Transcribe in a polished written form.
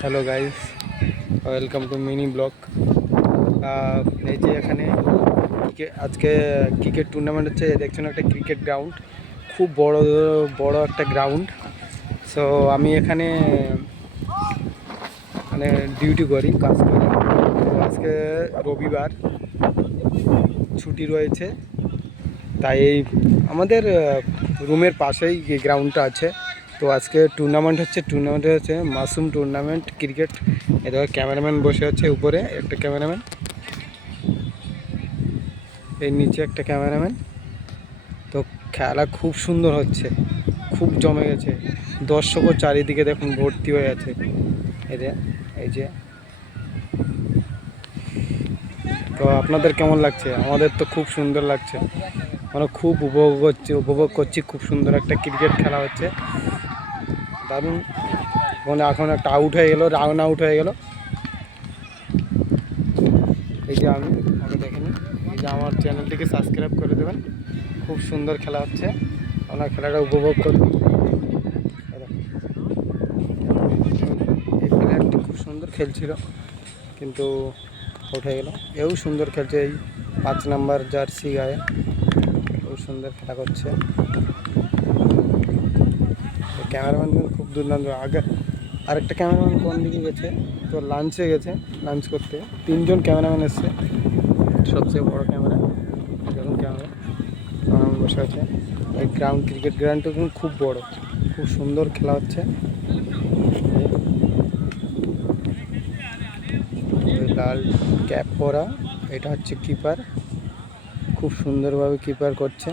Hello guys, welcome to mini blog. এই যে এখানে আজকে ক্রিকেট টুর্নামেন্ট হচ্ছে। দেখছেন একটা ক্রিকেট গ্রাউন্ড, খুব বড় বড় একটা গ্রাউন্ড। সো আমি এখানে মানে ডিউটি করি, কাজ করি। তো আজকে রবিবার, ছুটি রয়েছে, তাই এই আমাদের রুমের পাশেই এই গ্রাউন্ডটা আছে। তো আজকে টুর্নামেন্ট হচ্ছে মাশরুম টুর্নামেন্ট ক্রিকেট। এদের ক্যামেরাম্যান বসে আছে, উপরে একটা ক্যামেরাম্যান, এর নিচে একটা ক্যামেরাম্যান। তো খেলা খুব সুন্দর হচ্ছে, খুব জমে গেছে। দর্শকও চারিদিকে দেখুন ভর্তি হয়ে আছে। এই যে তো আপনাদের কেমন লাগছে? আমাদের তো খুব সুন্দর লাগছে, মানে খুব উপভোগ করছি। খুব সুন্দর একটা ক্রিকেট খেলা হচ্ছে, দারুণ। মানে এখন একটা আউট হয়ে গেল, রান আউট হয়ে গেল। এই যে আমাকে দেখেনি, এই যে আমার চ্যানেলটিকে সাবস্ক্রাইব করে দেবেন। খুব সুন্দর খেলা হচ্ছে, আপনার খেলাটা উপভোগ করুন। এই প্লেয়ারটি খুব সুন্দর খেলছিল, কিন্তু আউট হয়ে গেল। এও সুন্দর খেলছে, এই 5 নাম্বার জার্সি গায়ে, খুব সুন্দর খেলা করছে। ক্যামেরাম্যান খুব দুর্দান্ত। আগে আরেকটা ক্যামেরাম্যান কোন দিকে গেছে, তো লাঞ্চে গেছে, লাঞ্চ করতে। 3জন ক্যামেরাম্যান এসছে, সবচেয়ে বড় ক্যামেরা যখন ক্যামেরা বসে আছে। এই ক্রিকেট গ্রাউন্ডটা কিন্তু খুব বড়, খুব সুন্দর খেলা হচ্ছে। লাল ক্যাপ পরা, এটা হচ্ছে কিপার, খুব সুন্দরভাবে কিপার করছে।